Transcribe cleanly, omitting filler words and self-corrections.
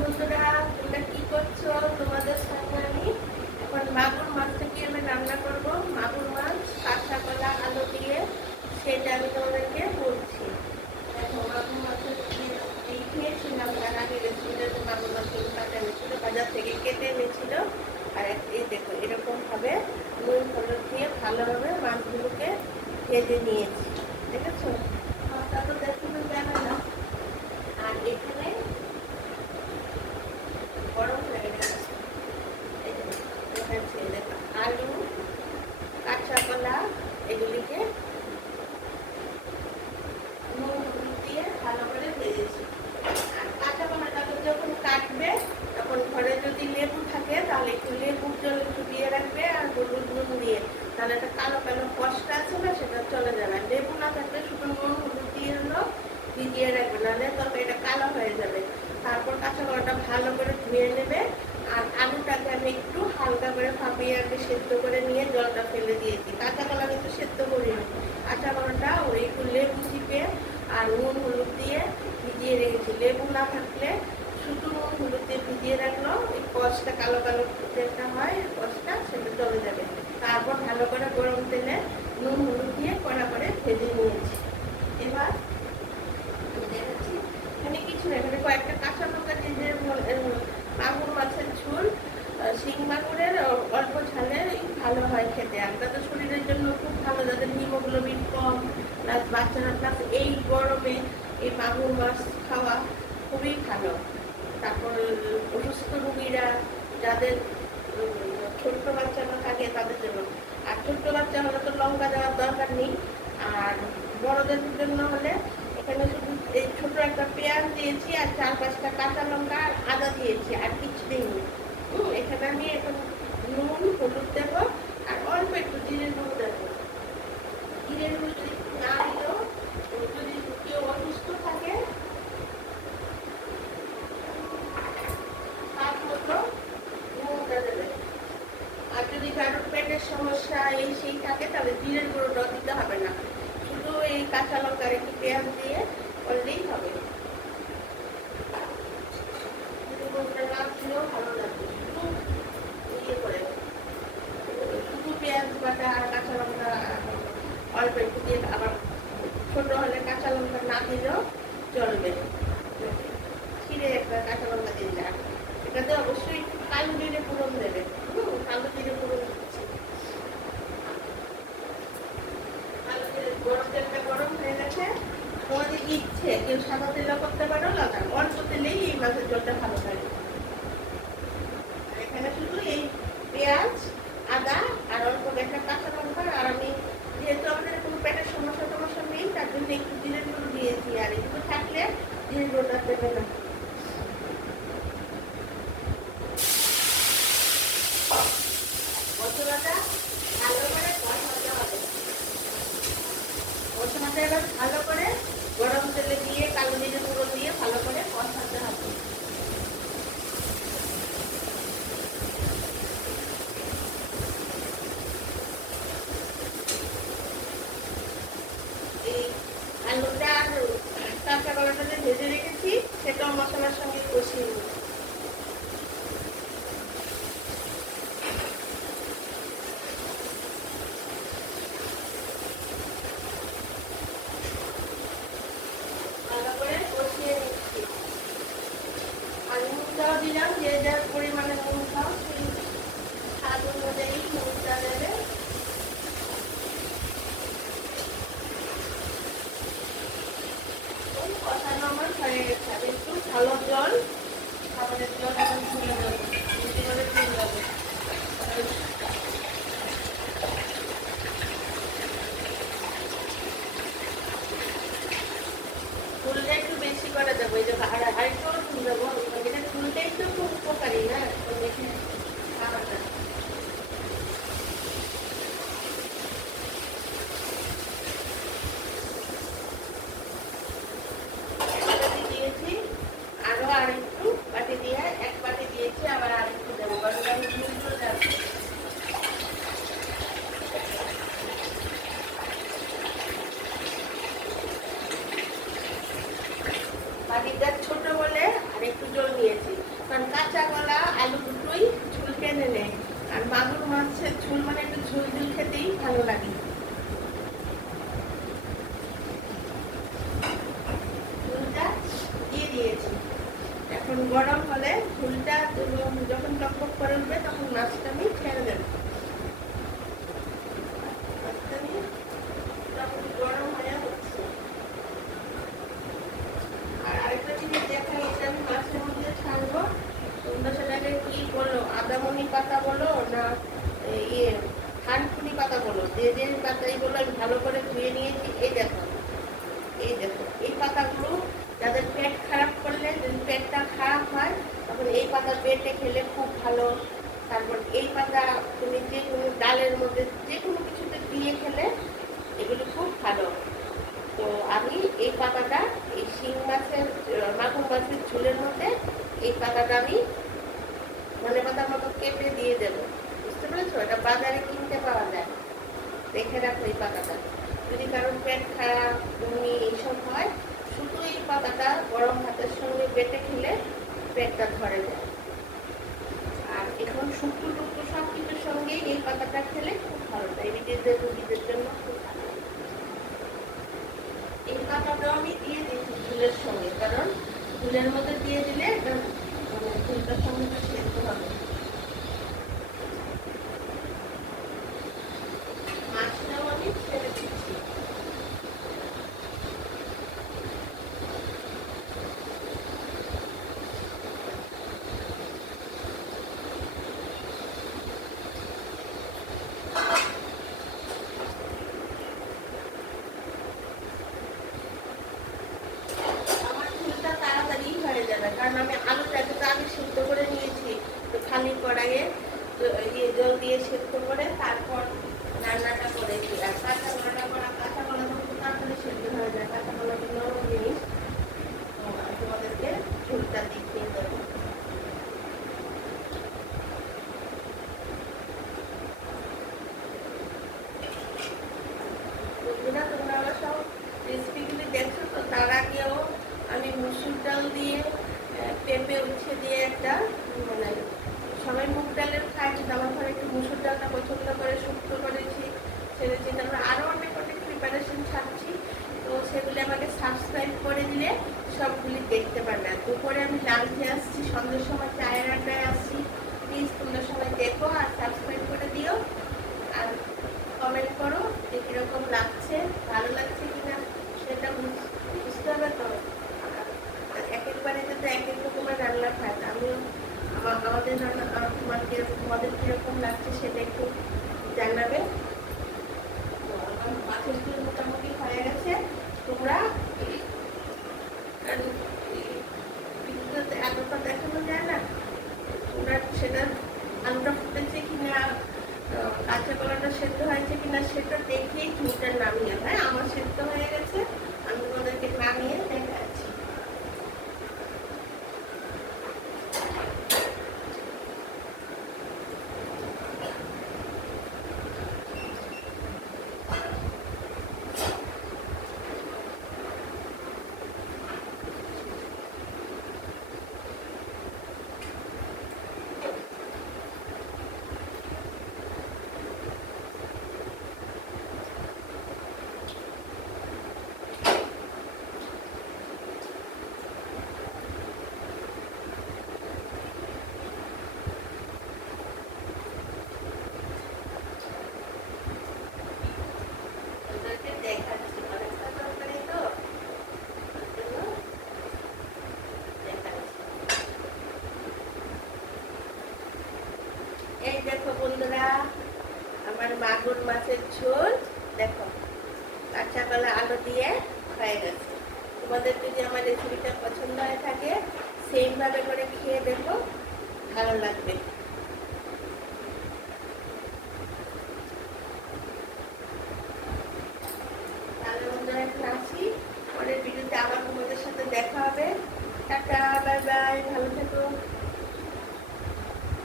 বন্ধুরা, তোমরা কি করছো? তোমাদের সামনে আমি এখন মাগুর মাছটা কিভাবে রান্না করব, মাগুর মাছ কাঁচা কলা আলু দিয়ে, সেটা আমি তোমাদেরকে বলছি। দেখো, মাগুর মাছের এই খেয়েছিলাম তার আগে রেস্টুরেন্টে মাগুর মাছগুলো কাটা এনেছিল, বাজার থেকে কেটে এনেছিল। আর এই দেখো, এরকম ভাবে নুন হলুদ দিয়ে ভালোভাবে মাছগুলোকে ভেজে নিয়েছি। দেখেছো? মাছটা তো দেখতে যাবে না। আর এখানে গরম হয়ে গেছে, আলু কাঁচা কলা এগুলিকে নুন হলুদ দিয়ে ভালো করে ভেজেছি। আর কাঁচা কলাটা যখন কাটবে তখন ঘরে যদি লেবু থাকে তাহলে একটু লেবুর জল চুবিয়ে রাখবে আর হলুদ নুন দিয়ে, তাহলে একটা কালো কালো কষ্ট আছে না, সেটা চলে যাবে। লেবু না থাকলে শুধু নুন হলুদ দিয়ে হলো ভিজিয়ে রাখবে, নাহলে তবে এটা কালো হয়ে যাবে। তারপর কাঁচা কলাটা ভালো করে ধুয়ে নেবে। আর আলুটাকে আমি একটু হালকা করে ভাপিয়ে আগে সেদ্ধ করে নিয়ে জলটা ফেলে দিয়েছি। কাঁচা কলা কিন্তু সেদ্ধ করিনি, কাঁচা কলাটা ওই একটু লেবু চিপে আর নুন হলুদ দিয়ে ভিজিয়ে রেখেছি। লেবু না থাকলে শুধু নুন হলুদ দিয়ে ভিজিয়ে রাখলো, এই কষটা কালো কালো যেটা হয় কষটা সেটা চলে যাবে। তারপর ভালো করে গরম তেলে নুন হলুদ দিয়ে কড়া করে ভেজে নিয়েছি। এবার দেখাচ্ছি, এখানে কিছু না, এখানে কয়েকটা কাঁচা লঙ্কা দিয়ে মাগুর মাছের ঝোল, শিং মাগুরের অল্প ঝালে ভালো হয় খেতে। আর এটা তো শরীরের জন্য খুব ভালো, যাদের হিমোগ্লোবিন কম, প্লাস বাচ্চারা, প্লাস এই গরমে এই মাগুর মাছ খাওয়া খুবই ভালো। তারপর অসুস্থ রোগীরা, যাদের ছোট্ট বাচ্চা না থাকে তাদের জন্য। আর ছোট্ট বাচ্চা হলে তো লঙ্কা দেওয়ার দরকার নেই। আর বড়দের জন্য হলে এখানে শুধু এই ছোট একটা পেঁয়াজ দিয়েছি আর 4-5টা কাঁচা লঙ্কা আর আদা দিয়েছি, আর কিছু দিইনি। এখানে আমি এখন নুন হলুদ দেবো আর অল্প একটু জিরের গুঁড়ো দেবো। জিরের গুঁড়ো যদি না দিলেও, যদি কেউ অসুস্থ থাকে তার মতো নুনটা দেবে। আর যদি কারোর পেটের সমস্যা এই সেই থাকে তাহলে জিরের গুঁড়োটা দিতে হবে না, শুধু এই কাঁচা লঙ্কার একটু পেঁয়াজ দিয়ে করলেই হবে। না দিলেও ভালো লাগবে, শুধু ইয়ে করে শুধু পেঁয়াজ বাটা আর কাঁচা লঙ্কা অল্প একটু দিয়ে, আবার ছোট হলে কাঁচা লঙ্কা না দিলেও চলবে, ছিঁড়ে একটা কাঁচা লঙ্কা দিলে। এটাতে অবশ্যই একটু কালো জিরে ফোড়ন দেবে। কালো জিরে ফোড়ন দিচ্ছি। কালো জিরে গরম হয়ে গেছে। তোমাদের ইচ্ছে, কেউ সাদা তেলও করতে পারো, লাগান অল্প তেলেই এই মাছের ঝোলটা ভালো থাকে। এখানে শুধু এই পেঁয়াজ আদা আর অল্প একটা কাঁচা লঙ্কা, আর আমি যেহেতু আমাদের কোনো পেটের সমস্যা টমস্যা নেই তার জন্য একটু জিরের গুঁড়ো দিয়েছি, আর এগুলো থাকলে জিরের গুঁড়োটা দেবে না। মশলাটা ভালো করে কষাতে হবে। মশলাটা এবার ভালো করে গরম তেলে দিয়ে কালো জিরে গুঁড়ো দিয়ে ভালো করে কষাতে হবে। এই আলুটা আর কাঁচা কলাটা যে ভেজে রেখেছি সেটাও মশলার সঙ্গে কষিয়ে নেব। ভালো করে কষিয়ে নিচ্ছি। আর নুনটাও দিলাম, যে যার পরিমাণে নুন খাও সেই স্বাদ অনুযায়ী নুনটা দেবে। কষানো আমার হয়ে গেছে, আমি একটু ভালো জল, খাবারের জল এখন তুলে দেবো, বেশি করে তুলে দেবো। ফুলটা একটু বেশি করে দেবো, এই যে আরেকটু ফুল দেবো, এটা ফুলটা একটু খুব উপকারী না দেখে খাবারটা। দিয়েছি আরো দিয়েছি। এখন গরম হলে ঝোলটা যখন টকবক করে উঠবে তখন মাছটা আমি ছেড়ে দেবো। গরম হয়ে হচ্ছে। আর আরেকটা জিনিস দেখাই, এটা আমি মাছের মধ্যে ছাড়বো। তোমরা সেটাকে কি বলো, আদামনি পাতা বলো না ইয়ে থানকুনি পাতা বলো, যে যে পাতাই বলো, আমি ভালো করে ধুয়ে নিয়েছি। এই দেখো, এই দেখো, এই পাতাগুলো যাদের পেট খারাপ করলে, যদি পেটটা খারাপ হয় তখন এই পাতা বেটে খেলে খুব ভালো। তারপর এই পাতা তুমি যে কোনো ডালের মধ্যে যে কোনো কিছুতে দিয়ে খেলে এগুলো খুব ভালো। তো আমি এই পাতাটা এই শিং মাছের মাগুর মাছের ঝোলের মধ্যে এই পাতাটা আমি ধনে পাতার মতো কেটে দিয়ে দেবো। বুঝতে পেরেছো? এটা বাজারে কিনতে পাওয়া যায়, দেখে রাখো এই পাতাটা। যদি কারোর পেট খারাপ, বমি এইসব হয়, শুধু এই পাতাটা গরম ভাতের সঙ্গে বেটে খেলে পেটটা ধরে যায়। আর এখন শুক্তো টুক্তো সব কিছুর সঙ্গে এই পাতাটা খেলে খুব ভালো, ডায়াবেটিসের রোগীদের জন্য খুব ভালো। এই পাতাটাও আমি দিয়ে দিচ্ছি ঝুলের সঙ্গে, কারণ ঝুলের মধ্যে দিয়ে দিলে ঝুলটার সঙ্গে সেদ্ধ হবে। মাছটাও আমি ছেড়ে দিচ্ছি। কারণ আমি আলুটাকে তো আগে সেদ্ধ করে নিয়েছি, তো খালি কড়াইয়ে জল দিয়ে সেদ্ধ করে তারপর রান্নাটা করেছি। আর কাঁচা কলাটা খুব তাড়াতাড়ি সেদ্ধ হয়ে যায়, কাঁচা কলাটা নরম জিনিস। তোমাদেরকে ঝোলটা দেখিয়ে দেবো। বন্ধুরা, তোমরা আমার সব রেসিপিগুলি দেখছো তো, তার আগেও আমি মুসুর ডাল দিয়ে পেঁপে উচ্ছে দিয়ে একটা মানে সবাই মুগ ডালের খায়, কিন্তু আমার ঘরে একটু মুসুর ডালটা পছন্দ করে, শুক্তো করেছি, ছেড়েছি। তারপরে আরও অনেক প্রিপারেশন ছাড়ছি, তো সেগুলি আমাকে সাবস্ক্রাইব করে দিলে সবগুলি দেখতে পারবে। আর দুপুরে আমি লাঞ্চে আসছি, সন্ধ্যের সময় চায়ের আড্ডায় আসছি। প্লিজ তোমরা সবাই দেখো আর সাবস্ক্রাইব করে দিও, আর কমেন্ট করো যে কীরকম লাগছে, ভালো লাগছে কিনা সেটা বুঝতে হবে। তো এক এক বাড়িতে তো এক এক রকমের রান্না খায়, আমিও আমাদের রান্না তোমাদের কীরকম লাগছে সেটা একটু জানাবে। আমার মাছের ঝোল মোটামুটি হয়ে গেছে। তোমরা এতটা দেখানো যায় না, তোমরা সেটা আলুটা ফুটেছে কিনা, কাঁচা কলাটা সেদ্ধ হয়েছে কিনা সেটা দেখেই ঝোলটা নামিয়ে। হ্যাঁ, আমার সেদ্ধ হয়ে গেছে, আমি তোমাদেরকে নামিয়ে দেখাচ্ছি। এই দেখো বন্ধুরা, আমার মাগুর মাছের ঝোল দেখো কাঁচা কলা আলু দিয়ে হয়ে গেছে। তোমাদের যদি আমার রেসিপিটা পছন্দ হয়ে থাকে সেইভাবে করে খেয়ে দেখো, ভালো লাগবে।